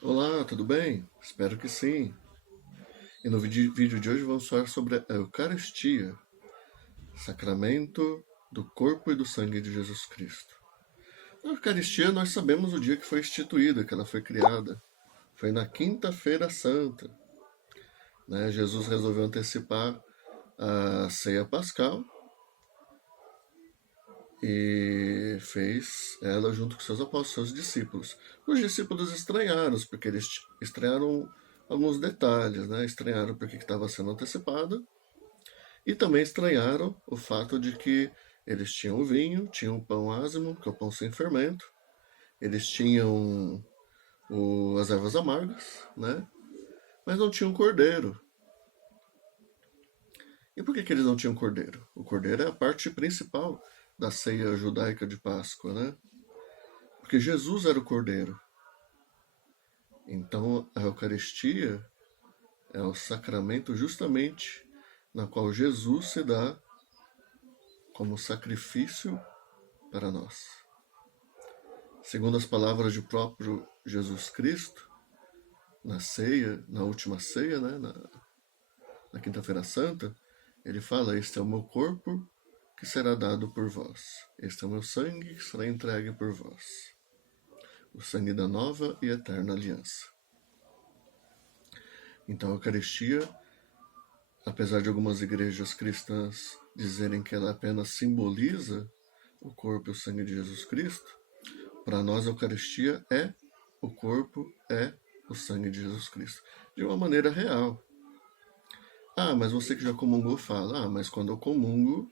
Olá, tudo bem? Espero que sim. E no vídeo de hoje vamos falar sobre a Eucaristia, sacramento do corpo e do sangue de Jesus Cristo. A Eucaristia nós sabemos o dia que foi instituída, que ela foi criada. Foi na Quinta-feira Santa. Né? Jesus resolveu antecipar a ceia pascal e fez ela junto com seus apóstolos, seus discípulos. Os discípulos estranharam, porque eles estranharam alguns detalhes, né? Estranharam porque estava sendo antecipada e também estranharam o fato de que eles tinham o vinho, tinham o pão ázimo, que é o pão sem fermento, eles tinham as ervas amargas, né? Mas não tinham cordeiro. E por que eles não tinham cordeiro? O cordeiro é a parte principal da ceia judaica de Páscoa, né? Porque Jesus era o cordeiro. Então a Eucaristia é o sacramento justamente na qual Jesus se dá como sacrifício para nós. Segundo as palavras do próprio Jesus Cristo, na ceia, na última ceia, né, na Quinta-feira Santa, ele fala: Este é o meu corpo que será dado por vós. Este é o meu sangue que será entregue por vós. O sangue da nova e eterna aliança. Então a Eucaristia, apesar de algumas igrejas cristãs dizerem que ela apenas simboliza o corpo e o sangue de Jesus Cristo, para nós a Eucaristia é o corpo, é o sangue de Jesus Cristo, de uma maneira real. Ah, mas você que já comungou fala, mas quando eu comungo,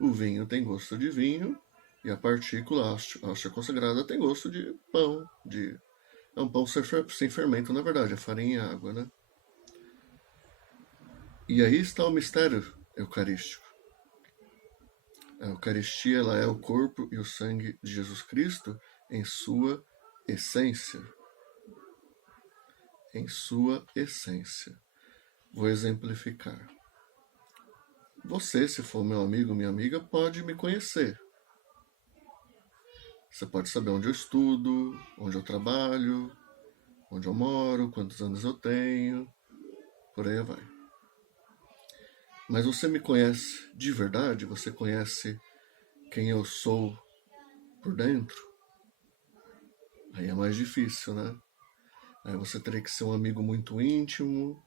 o vinho tem gosto de vinho e a partícula, a hóstia consagrada, tem gosto de pão, é um pão sem fermento, na verdade, é farinha e água, né? E aí está o mistério eucarístico. A Eucaristia, ela é o corpo e o sangue de Jesus Cristo em sua essência. Em sua essência. Vou exemplificar. Você, se for meu amigo, minha amiga, pode me conhecer. Você pode saber onde eu estudo, onde eu trabalho, onde eu moro, quantos anos eu tenho, por aí vai. Mas você me conhece de verdade? Você conhece quem eu sou por dentro? Aí é mais difícil, né? Aí você teria que ser um amigo muito íntimo,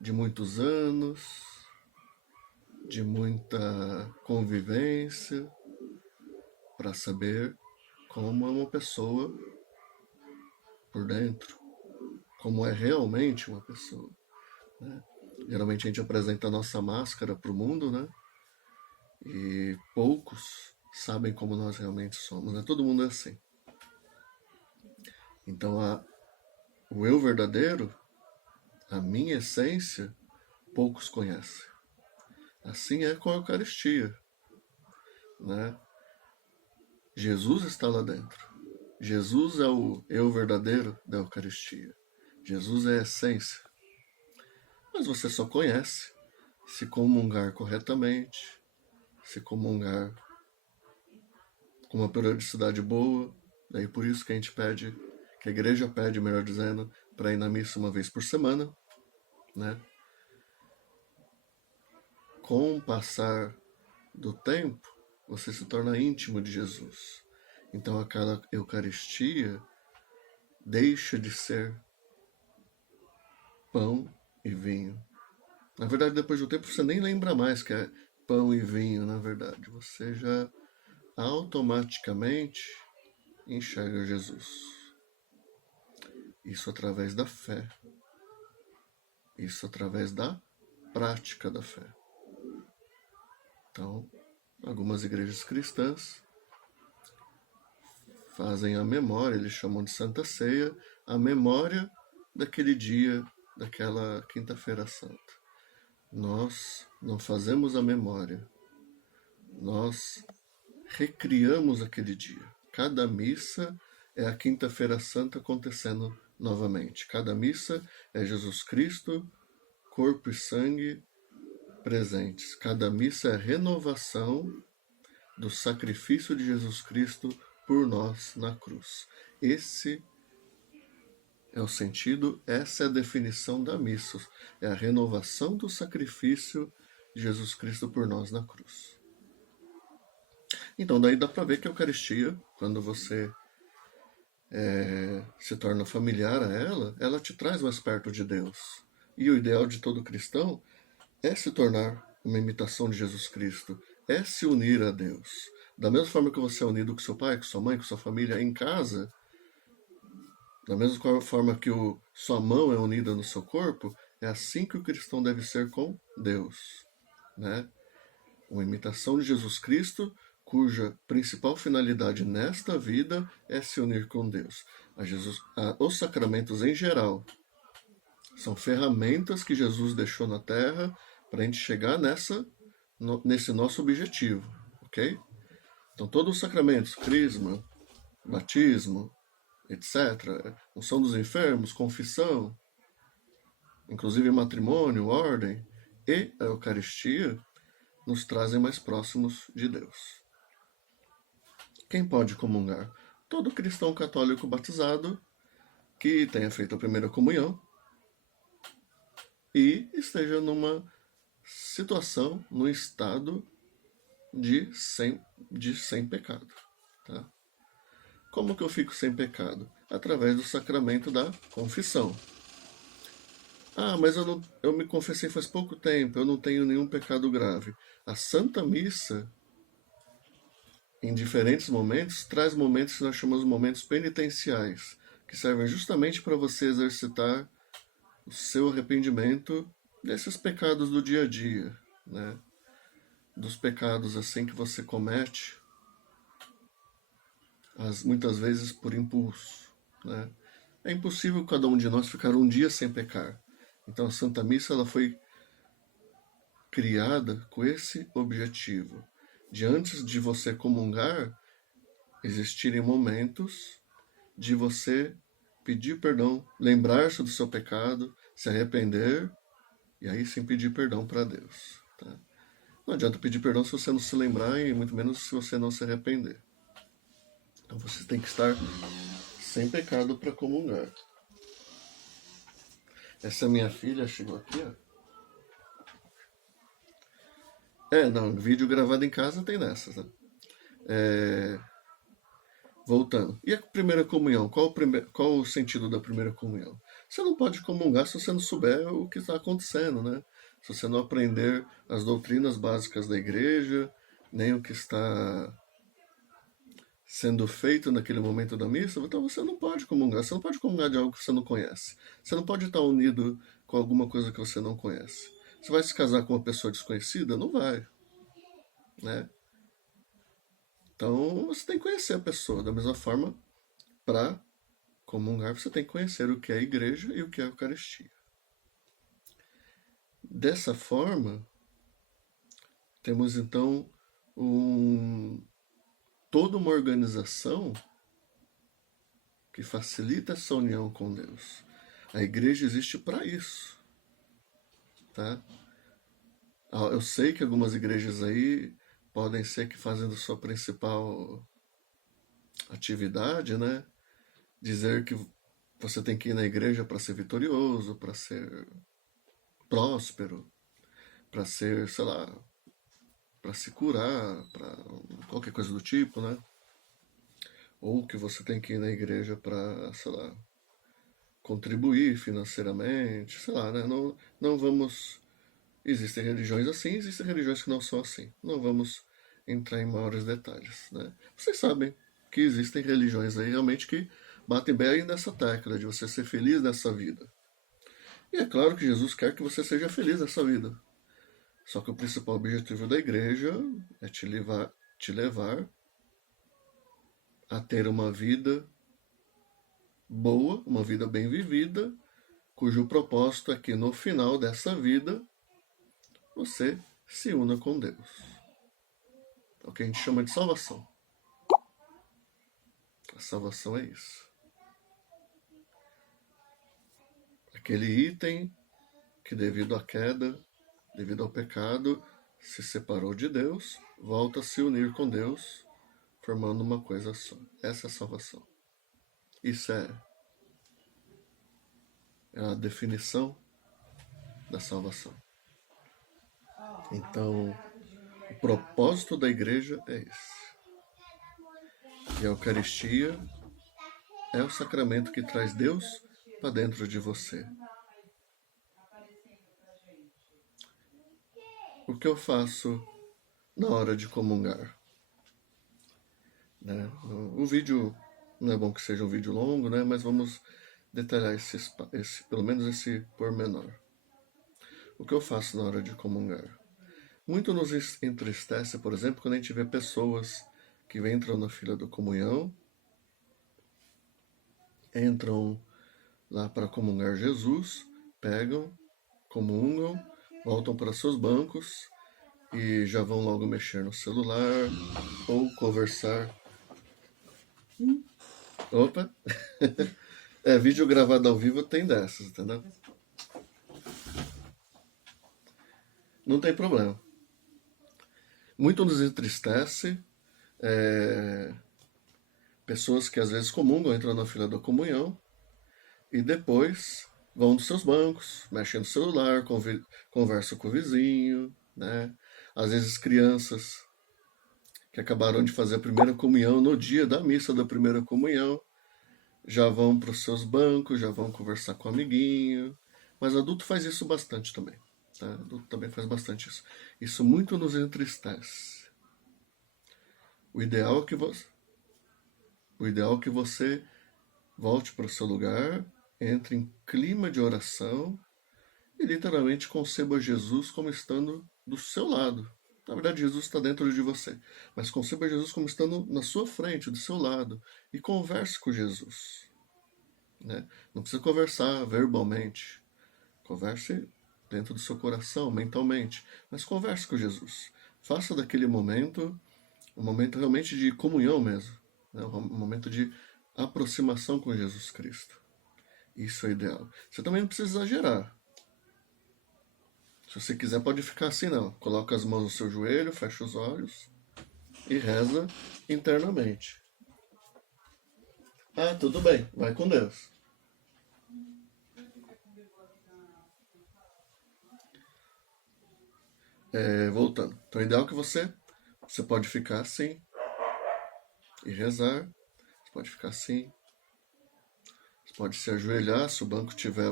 de muitos anos, de muita convivência, para saber como é uma pessoa por dentro, como é realmente uma pessoa. Né? Geralmente a gente apresenta a nossa máscara para o mundo, né? E poucos sabem como nós realmente somos, né? Todo mundo é assim. Então o eu verdadeiro, a minha essência, poucos conhecem. Assim é com a Eucaristia, né? Jesus está lá dentro. Jesus é o eu verdadeiro da Eucaristia. Jesus é a essência. Mas você só conhece se comungar corretamente, se comungar com uma periodicidade boa. Daí por isso que a gente pede, que a igreja pede, melhor dizendo, para ir na missa uma vez por semana, né? Com o passar do tempo, você se torna íntimo de Jesus. Então aquela Eucaristia deixa de ser pão e vinho. Na verdade, depois do tempo, você nem lembra mais que é pão e vinho, na verdade. Você já automaticamente enxerga Jesus. Isso através da fé. Isso através da prática da fé. Então, algumas igrejas cristãs fazem a memória, eles chamam de Santa Ceia, a memória daquele dia, daquela Quinta-feira Santa. Nós não fazemos a memória, nós recriamos aquele dia. Cada missa é a Quinta-feira Santa acontecendo novamente. Cada missa é Jesus Cristo, corpo e sangue presentes. Cada missa é a renovação do sacrifício de Jesus Cristo por nós na cruz. Esse É o sentido, essa é a definição da missa. É a renovação do sacrifício de Jesus Cristo por nós na cruz. Então daí dá para ver que a Eucaristia, quando você se torna familiar a ela te traz mais perto de Deus. E o ideal de todo cristão é se tornar uma imitação de Jesus Cristo, é se unir a Deus. Da mesma forma que você é unido com seu pai, com sua mãe, com sua família em casa, da mesma forma que sua mão é unida no seu corpo, é assim que o cristão deve ser com Deus, né? Uma imitação de Jesus Cristo, cuja principal finalidade nesta vida é se unir com Deus. Os sacramentos em geral são ferramentas que Jesus deixou na Terra para a gente chegar nesse nosso objetivo, ok? Então todos os sacramentos, crisma, batismo, etc., unção dos enfermos, confissão, inclusive matrimônio, ordem e a Eucaristia, nos trazem mais próximos de Deus. Quem pode comungar? Todo cristão católico batizado que tenha feito a primeira comunhão e esteja numa situação, num estado de sem pecado. Tá? Como que eu fico sem pecado? Através do sacramento da confissão. Ah, mas eu me confessei faz pouco tempo, eu não tenho nenhum pecado grave. A Santa Missa, em diferentes momentos, traz momentos que nós chamamos de momentos penitenciais, que servem justamente para você exercitar o seu arrependimento desses pecados do dia a dia, né? Dos pecados assim que você comete, muitas vezes por impulso, né? É impossível cada um de nós ficar um dia sem pecar. Então a Santa Missa ela foi criada com esse objetivo, de antes de você comungar, existirem momentos de você pedir perdão, lembrar-se do seu pecado, se arrepender e aí sim pedir perdão para Deus. Tá? Não adianta pedir perdão se você não se lembrar e muito menos se você não se arrepender. Então você tem que estar sem pecado para comungar. Essa minha filha chegou aqui, ó. Não, vídeo gravado em casa tem dessas, né? Voltando. E a primeira comunhão? Qual o sentido da primeira comunhão? Você não pode comungar se você não souber o que está acontecendo, né? Se você não aprender as doutrinas básicas da igreja, nem o que está sendo feito naquele momento da missa, então você não pode comungar. Você não pode comungar de algo que você não conhece. Você não pode estar unido com alguma coisa que você não conhece. Você vai se casar com uma pessoa desconhecida? Não vai, né? Então você tem que conhecer a pessoa. Da mesma forma, para comungar você tem que conhecer o que é a igreja e o que é a Eucaristia. Dessa forma, temos então toda uma organização que facilita essa união com Deus. A igreja existe para isso. Tá? Eu sei que algumas igrejas aí podem ser que fazem da sua principal atividade, né? Dizer que você tem que ir na igreja para ser vitorioso, para ser próspero, para ser, sei lá, para se curar, para qualquer coisa do tipo, né? Ou que você tem que ir na igreja para, sei lá, contribuir financeiramente, sei lá, né? Não vamos. Existem religiões assim, existem religiões que não são assim. Não vamos entrar em maiores detalhes, né? Vocês sabem que existem religiões aí realmente que batem bem nessa tecla de você ser feliz nessa vida. E é claro que Jesus quer que você seja feliz nessa vida. Só que o principal objetivo da igreja é te levar a ter uma vida boa, uma vida bem vivida, cujo propósito é que no final dessa vida você se una com Deus. É o que a gente chama de salvação. A salvação é isso. Aquele item que devido à queda, devido ao pecado, se separou de Deus, volta a se unir com Deus, formando uma coisa só. Essa é a salvação. Isso é é a definição da salvação. Então, o propósito da igreja é esse. E a Eucaristia é o sacramento que traz Deus para dentro de você. O que eu faço na hora de comungar? Né? O vídeo não é bom que seja um vídeo longo, né? Mas vamos detalhar pelo menos esse pormenor. O que eu faço na hora de comungar? Muito nos entristece, por exemplo, quando a gente vê pessoas que entram na fila da comunhão, entram lá para comungar Jesus, pegam, comungam, voltam para seus bancos e já vão logo mexer no celular ou conversar. Opa! Vídeo gravado ao vivo tem dessas, entendeu? Não tem problema. Muito nos entristece pessoas que às vezes comungam, entram na fila da comunhão e depois vão dos seus bancos, mexem no celular, conversam com o vizinho, né? Às vezes crianças que acabaram de fazer a primeira comunhão no dia da missa da primeira comunhão já vão para os seus bancos, já vão conversar com o amiguinho. Mas adulto faz isso bastante também. Tá? Adulto também faz bastante isso. Isso muito nos entristece. O ideal é que você volte para o seu lugar, entre em clima de oração e literalmente conceba Jesus como estando do seu lado. Na verdade, Jesus está dentro de você, mas conceba Jesus como estando na sua frente, do seu lado, e converse com Jesus. Né? Não precisa conversar verbalmente. Converse dentro do seu coração, mentalmente, mas converse com Jesus. Faça daquele momento um momento realmente de comunhão mesmo, né? Um momento de aproximação com Jesus Cristo. Isso é ideal. Você também não precisa exagerar. Se você quiser, pode ficar assim, não. Coloca as mãos no seu joelho, fecha os olhos e reza internamente. Ah, tudo bem. Vai com Deus. Voltando. Então, o ideal é que você pode ficar assim e rezar. Você pode ficar assim. Você pode se ajoelhar, se o banco tiver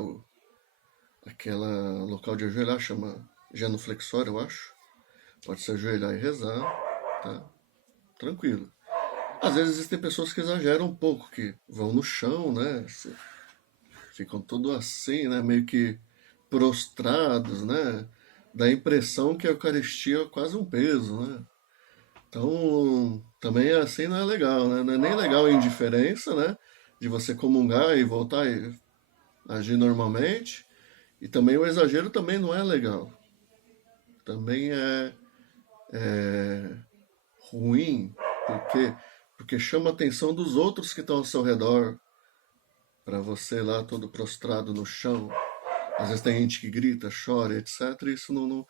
aquela local de ajoelhar, chama genuflexório, eu acho. Pode se ajoelhar e rezar, tá? Tranquilo. Às vezes existem pessoas que exageram um pouco, que vão no chão, né? Ficam tudo assim, né? Meio que prostrados, né? Dá a impressão que a Eucaristia é quase um peso, né? Então, também assim não é legal, né? Não é nem legal a indiferença, né? De você comungar e voltar e agir normalmente. E também o exagero também não é legal. Também é ruim. Por quê? Porque chama a atenção dos outros que estão ao seu redor. Para você lá todo prostrado no chão. Às vezes tem gente que grita, chora, etc. E isso não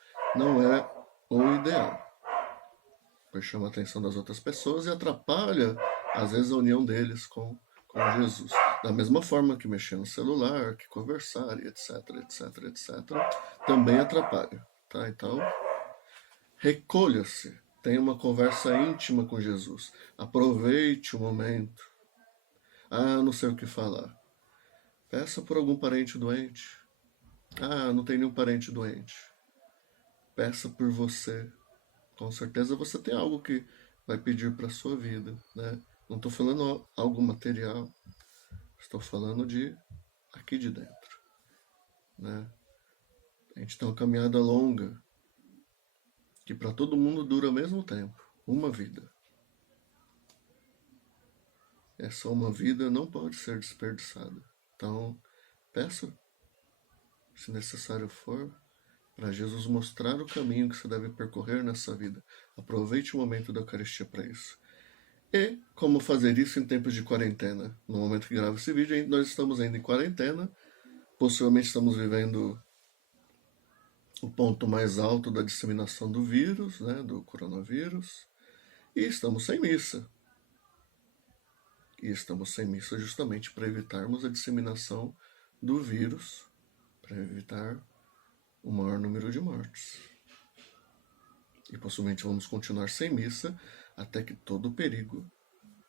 é o ideal. Pois chama a atenção das outras pessoas e atrapalha, às vezes, a união deles com Jesus. Da mesma forma que mexer no celular, que conversar, etc, etc, etc, também atrapalha. Tá? Então, recolha-se. Tenha uma conversa íntima com Jesus. Aproveite o momento. Ah, não sei o que falar. Peça por algum parente doente. Ah, não tem nenhum parente doente. Peça por você. Com certeza você tem algo que vai pedir para sua vida, né? Não estou falando algo material. Estou falando de aqui de dentro, né? A gente tem uma caminhada longa que para todo mundo dura ao mesmo tempo, uma vida. Essa uma vida não pode ser desperdiçada. Então, peça, se necessário for, para Jesus mostrar o caminho que você deve percorrer nessa vida. Aproveite o momento da Eucaristia para isso. E como fazer isso em tempos de quarentena? No momento que gravo esse vídeo, nós estamos ainda em quarentena. Possivelmente estamos vivendo o ponto mais alto da disseminação do vírus, né, do coronavírus. E estamos sem missa. E estamos sem missa justamente para evitarmos a disseminação do vírus, para evitar o maior número de mortes. E possivelmente vamos continuar sem missa até que todo o perigo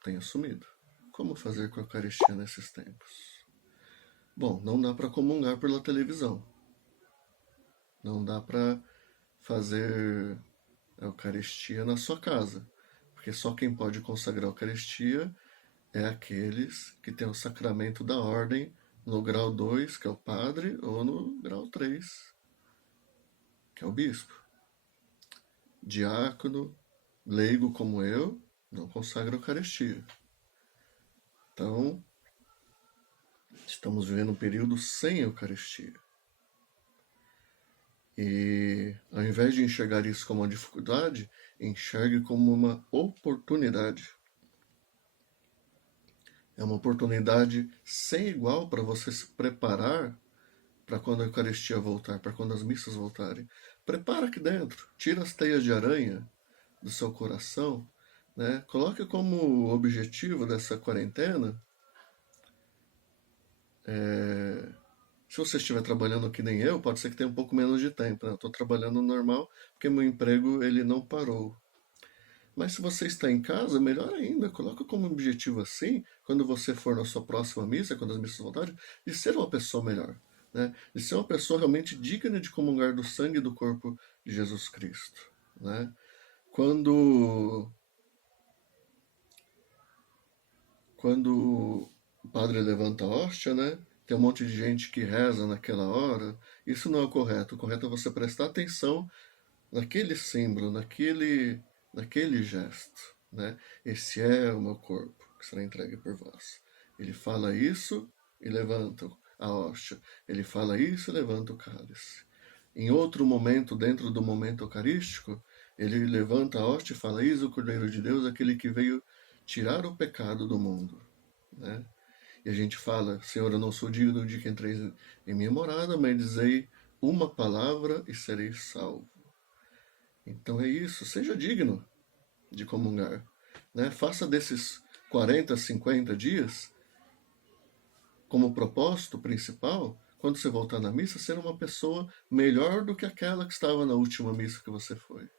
tenha sumido. Como fazer com a Eucaristia nesses tempos? Bom, não dá para comungar pela televisão. Não dá para fazer a Eucaristia na sua casa, porque só quem pode consagrar a Eucaristia é aqueles que têm o sacramento da ordem no grau 2, que é o padre, ou no grau 3, que é o bispo. Diácono, leigo como eu, não consagra a Eucaristia. Então, estamos vivendo um período sem Eucaristia. E ao invés de enxergar isso como uma dificuldade, enxergue como uma oportunidade. É uma oportunidade sem igual para você se preparar para quando a Eucaristia voltar, para quando as missas voltarem. Prepara aqui dentro, tira as teias de aranha do seu coração, né? Coloque como objetivo dessa quarentena, se você estiver trabalhando que nem eu, pode ser que tenha um pouco menos de tempo, né? Eu estou trabalhando normal porque meu emprego ele não parou. Mas se você está em casa, melhor ainda, coloca como objetivo assim, quando você for na sua próxima missa, quando as missas voltarem, de ser uma pessoa melhor, né? De ser uma pessoa realmente digna de comungar do sangue e do corpo de Jesus Cristo, né? Quando o padre levanta a hóstia, né? Tem um monte de gente que reza naquela hora. Isso não é o correto. O correto é você prestar atenção naquele símbolo, naquele gesto, né? Esse é o meu corpo, que será entregue por vós. Ele fala isso e levanta a hóstia. Ele fala isso e levanta o cálice. Em outro momento, dentro do momento eucarístico, ele levanta a hóstia e fala: Eis o Cordeiro de Deus, aquele que veio tirar o pecado do mundo, né? E a gente fala: Senhor, eu não sou digno de que entreis em minha morada, mas dizei uma palavra e serei salvo. Então é isso, seja digno de comungar, né? Faça desses 40, 50 dias como propósito principal, quando você voltar na missa, ser uma pessoa melhor do que aquela que estava na última missa que você foi.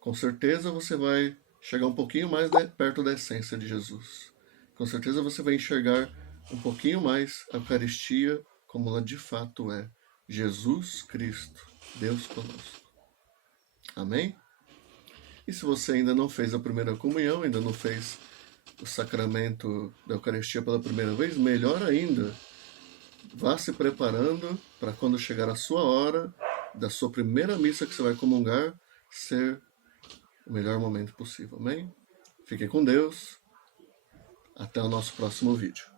Com certeza você vai chegar um pouquinho mais perto da essência de Jesus. Com certeza você vai enxergar um pouquinho mais a Eucaristia como ela de fato é. Jesus Cristo, Deus conosco. Amém? E se você ainda não fez a primeira comunhão, ainda não fez o sacramento da Eucaristia pela primeira vez, melhor ainda, vá se preparando para quando chegar a sua hora da sua primeira missa que você vai comungar, ser o melhor momento possível. Amém? Fiquem com Deus. Até o nosso próximo vídeo.